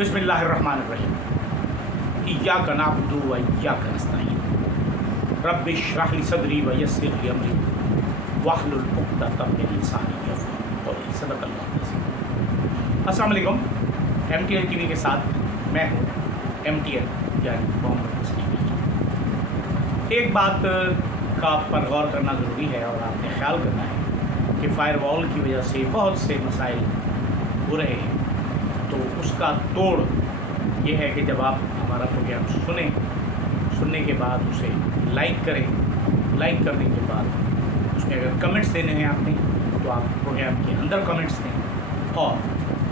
بسم اللہ الرحمن الرحیم ایاک نعبد و ایاک نستعین رب اشرح لی صدری ویسر لی امری واحلل عقدۃ من لسانی یفقہوا قولی صدق اللہ العظیم۔ السلام علیکم۔ M T N T V کے ساتھ میں ہوں ایم ٹی این یعنی محمد مسلم۔ ایک بات کا پر غور کرنا ضروری ہے اور آپ نے خیال کرنا ہے کہ فائر وال کی وجہ سے بہت سے مسائل ہو رہے ہیں، تو اس کا توڑ یہ ہے کہ جب آپ ہمارا پروگرام سننے کے بعد اسے لائک کریں، لائک کرنے کے بعد اس میں اگر کمنٹس دینے ہیں آپ نے تو آپ پروگرام کے اندر کمنٹس دیں، اور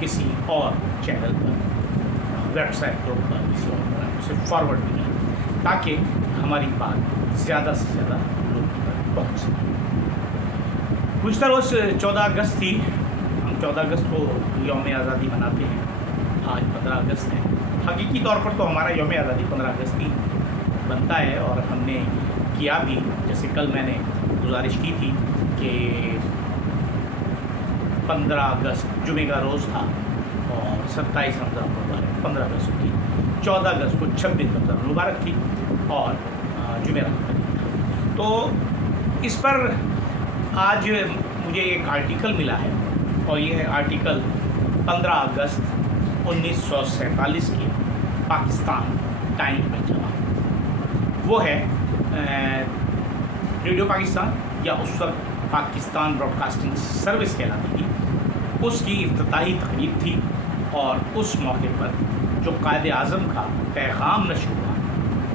کسی اور چینل پر، ویب سائٹ گروپ پر، کسی اور پر اسے فارورڈ بھی کریں تاکہ ہماری بات زیادہ سے زیادہ لوگوں تک پہنچ سکے۔ گزشتہ روز 14 اگست تھی۔ ہم 14 اگست کو یوم آزادی مناتے ہیں، آج 15 اگست ہے۔ حقیقی طور پر تو ہمارا یوم آزادی 15 اگست ہی بنتا ہے، اور ہم نے کیا بھی، جیسے کل میں نے گزارش کی تھی کہ 15 اگست جمعے کا روز تھا اور 27 رمضان مبارک 15 اگست تھی، 14 اگست کو 26 رمضان مبارک تھی اور جمعرات کا دن تھا۔ تو اس پر آج مجھے ایک آرٹیکل ملا ہے، اور یہ آرٹیکل 15 اگست 1947 کی پاکستان ٹائمز میں چلا۔ وہ ہے ریڈیو پاکستان، یا اس وقت پاکستان براڈ کاسٹنگ سروس کہلاتی تھی، اس کی افتتاحی تقریب تھی، اور اس موقع پر جو قائد اعظم کا پیغام نشر ہوا،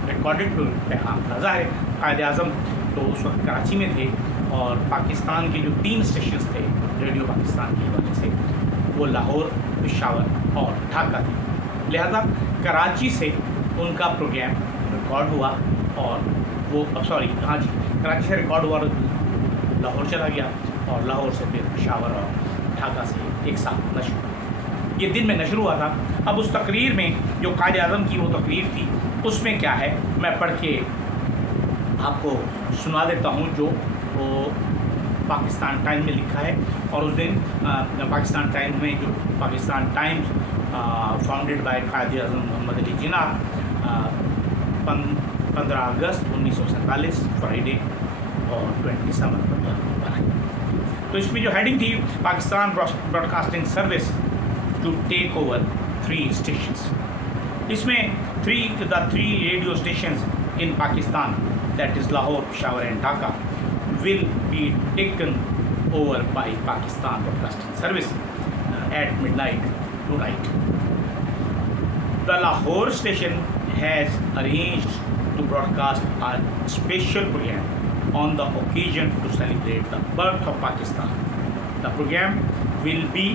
ریکارڈڈ پیغام تھا۔ ظاہر قائد اعظم تو اس وقت کراچی میں تھے، اور پاکستان کے جو 3 اسٹیشنز تھے ریڈیو پاکستان کے حوالے سے، وہ لاہور، پشاور اور ڈھاکہ تھے، لہذا کراچی سے ان کا پروگرام ریکارڈ ہوا، اور وہ کراچی سے ریکارڈ ہوا، لاہور چلا گیا، اور لاہور سے پھر پشاور اور ڈھاکہ سے ایک ساتھ نشر ہوا۔ یہ دن میں نشر ہوا تھا۔ اب اس تقریر میں جو قائد اعظم کی وہ تقریر تھی، اس میں کیا ہے میں پڑھ کے آپ کو سنا دیتا ہوں، جو وہ پاکستان ٹائمز میں لکھا ہے۔ اور اس دن پاکستان ٹائمز میں، جو Pakistan Times founded by Quaid Azam Muhammad Ali Jinnah, 15 August 1947 Friday اور 27 رمضان مبارک۔ تو اس میں جو ہیڈنگ تھی، Pakistan broadcasting service to take over 3 stations. اس میں 3 radio stations in Pakistan, that is Lahore, Peshawar and Dhaka, will be taken over by Pakistan Broadcasting Service at midnight tonight. The Lahore station has arranged to broadcast a special program on the occasion to celebrate the birth of Pakistan. The program will be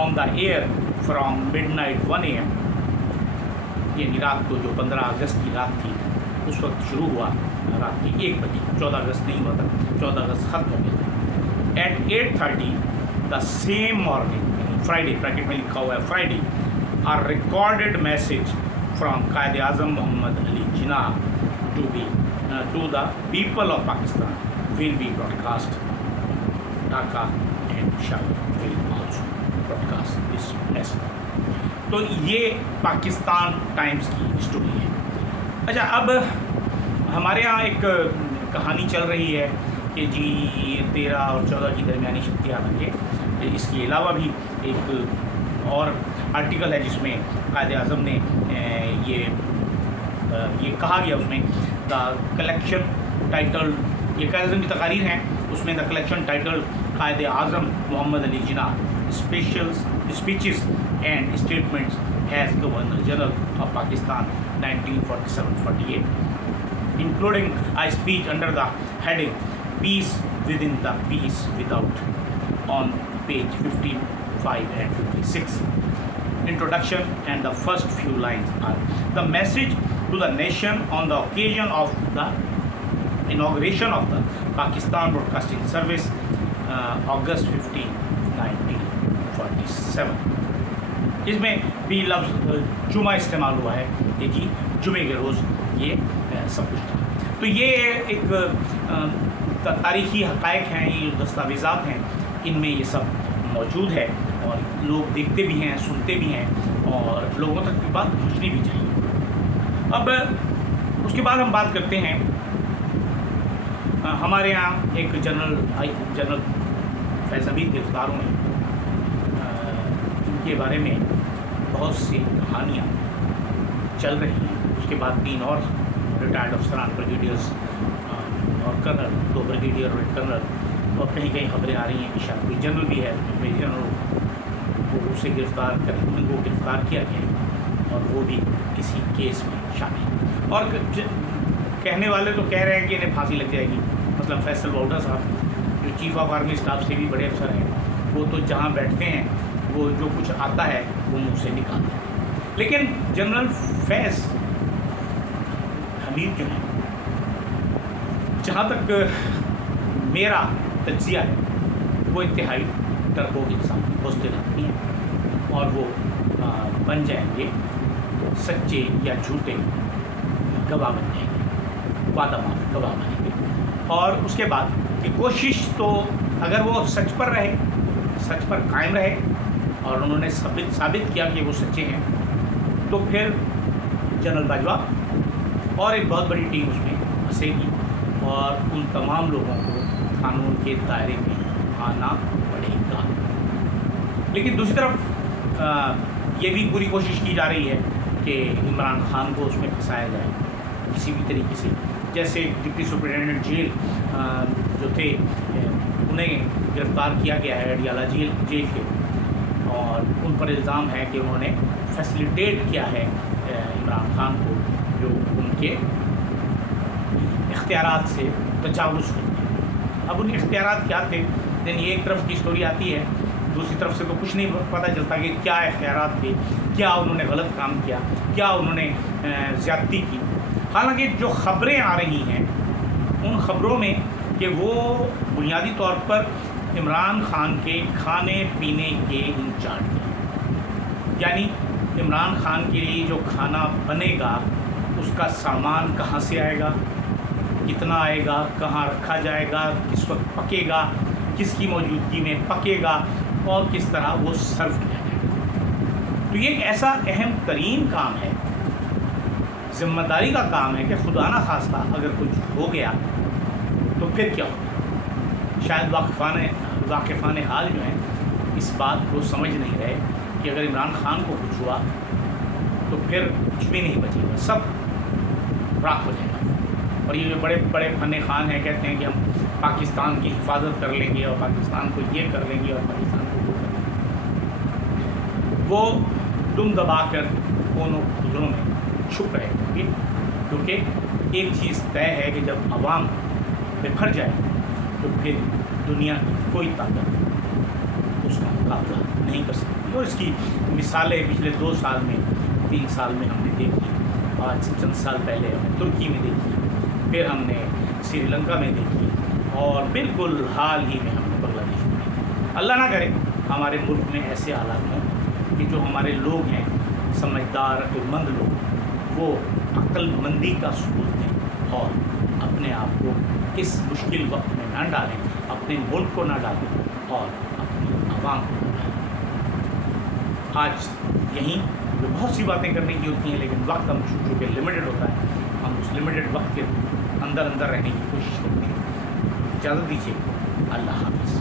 on the air from midnight 1 AM. یعنی رات کو جو 15 اگست کی رات تھی، اس وقت شروع ہوا رات کے 1 بجے، 14 اگست نہیں ہوا تھا، 14 اگست ختم ہو گیا تھا۔ At 8:30 the same morning, Friday, bracket میں لکھا ہوا ہے Friday, a recorded message from Quaid Azam Muhammad Ali Jinnah to the people of Pakistan will be broadcast. Dhaka and Peshawar will also broadcast this message. تو یہ پاکستان ٹائمز کی اسٹوری ہے۔ اچھا، اب ہمارے ہاں ایک کہانی چل رہی ہے کہ جی یہ 13 اور 14 کی درمیانی شخصیات ہیں۔ اس کے علاوہ بھی ایک اور آرٹیکل ہے جس میں قائد اعظم نے یہ کہا گیا، اس میں دا کلیکشن ٹائٹل، یہ قائد اعظم کی تقاریر ہیں، اس میں دا collection title Quaid Azam Muhammad Ali Jinnah speeches and statements as Governor General of Pakistan 1947-48, including a speech under the heading Peace Within the Peace Without, on page 55 and 56. Introduction and the first few lines are: the message to the nation on the occasion of the inauguration of the Pakistan Broadcasting Service, August 15, 1947. اس میں بھی لفظ جمعہ استعمال ہوا ہے کہ جی جمعے کے روز یہ سب کچھ تھا۔ تو یہ ایک تاریخی حقائق ہیں، یہ دستاویزات ہیں، ان میں یہ سب موجود ہے اور لوگ دیکھتے بھی ہیں، سنتے بھی ہیں اور لوگوں تک کی بات پہنچنی بھی چاہیے۔ اب اس کے بعد ہم بات کرتے ہیں، ہمارے یہاں ایک جنرل فیض حمید گرفتار ہوئے، ان کے بارے میں بہت سی کہانیاں چل رہی ہیں۔ اس کے بعد 3 اور ریٹائرڈ افسران، بریگیڈیئرس اور کرنل، 2 بریگیڈیئر اور 1 کرنل، اور کہیں کہیں خبریں آ رہی ہیں کہ شاید کوئی جنرل بھی ہے، میجر جنرل کو اسے ان کو گرفتار کیا گیا ہے اور وہ بھی کسی کیس میں شامل، اور کہنے والے تو کہہ رہے ہیں کہ انہیں پھانسی لگ جائے گی۔ مثلا فیصل باؤڈا صاحب جو چیف آف آرمی اسٹاف سے بھی بڑے افسر ہیں، وہ تو جہاں بیٹھتے ہیں وہ جو کچھ آتا ہے وہ منہ سے نکالتے ہیں، لیکن جنرل فیض حمید جو ہیں، جہاں تک میرا تجزیہ ہے، وہ انتہائی ڈرپوک انسان، بزدل آدمی ہیں اور وہ بن جائیں گے سچے یا جھوٹے گواہ بن جائیں گے، وعدہ ماف گواہ بنیں گے۔ اور اس کے بعد کہ کوشش تو اگر وہ سچ پر رہے، سچ پر قائم رہے اور انہوں نے ثابت کیا کہ وہ سچے ہیں، تو پھر جنرل باجوہ اور ایک بہت بڑی ٹیم اس میں پھنسے گی اور ان تمام لوگوں کو قانون کے دائرے میں آنا پڑے گا۔ لیکن دوسری طرف یہ بھی پوری کوشش کی جا رہی ہے کہ عمران خان کو اس میں پھنسایا جائے کسی بھی طریقے سے، جیسے ڈپٹی سپرنٹینڈنٹ جیل جو تھے انہیں گرفتار کیا گیا ہے اڈیالہ جیل کے، اور ان پر الزام ہے کہ انہوں نے فیسیلیٹیٹ کیا ہے عمران خان کو جو ان کے اختیارات سے تجاوز کرتے ہیں۔ اب ان کے اختیارات کیا تھے؟ دین یہ ایک طرف کی اسٹوری آتی ہے، دوسری طرف سے تو کچھ نہیں پتہ چلتا کہ کیا اختیارات تھے، کیا انہوں نے غلط کام کیا، کیا انہوں نے زیادتی کی۔ حالانکہ جو خبریں آ رہی ہیں ان خبروں میں کہ وہ بنیادی طور پر عمران خان کے کھانے پینے کے انچارج ہیں، یعنی عمران خان کے لیے جو کھانا بنے گا اس کا سامان کہاں سے آئے گا، کتنا آئے گا، کہاں رکھا جائے گا، کس وقت پکے گا، کس کی موجودگی میں پکے گا اور کس طرح وہ سرو کیا جائے گا۔ تو یہ ایک ایسا اہم ترین کام ہے، ذمہ داری کا کام ہے کہ خدا نہ خواستہ اگر کچھ ہو گیا تو پھر کیا ہوگا۔ شاید واقفان حال جو ہیں اس بات کو سمجھ نہیں رہے کہ اگر عمران خان کو کچھ ہوا تو پھر کچھ بھی نہیں بچے گا، سب راکھ ہو جائے گا۔ اور یہ جو بڑے بڑے فن خان ہیں کہتے ہیں کہ ہم پاکستان کی حفاظت کر لیں گے اور پاکستان کو یہ کر لیں گے اور پاکستان کو وہ کر لیں گے، وہ دم دبا کر کونوں گزروں میں چھپ رہے ہوں گے، کیونکہ ایک چیز طے ہے کہ جب عوام بکھر جائے تو پھر دنیا کی کوئی طاقت اس کا مقابلہ نہیں کر سکتی۔ اور اس کی مثالیں پچھلے 2 سال میں 3 سال میں ہم نے دیکھی، آج چند سال پہلے ہم نے ترکی میں دیکھی، پھر ہم نے سری لنکا میں دیکھی اور بالکل حال ہی میں ہم نے بنگلہ دیش میں دیکھی۔ اللہ نہ کرے ہمارے ملک میں ایسے حالات ہوں کہ جو ہمارے لوگ ہیں، سمجھدار عقلمند لوگ، وہ عقل مندی کا ثبوت دیں اور اپنے آپ کو اس مشکل وقت میں نہ ڈالیں، اپنے ملک کو نہ ڈالیں اور اپنی عوام کو نہ ڈالیں۔ آج یہیں جو بہت سی باتیں کرنے کی ہوتی ہیں، لیکن وقت ہم چونکہ لمیٹڈ ہوتا ہے، ہم اس لمیٹڈ وقت کے اندر رہنے کی کوشش کرتے ہیں۔ اجازت دیجیے، اللہ حافظ۔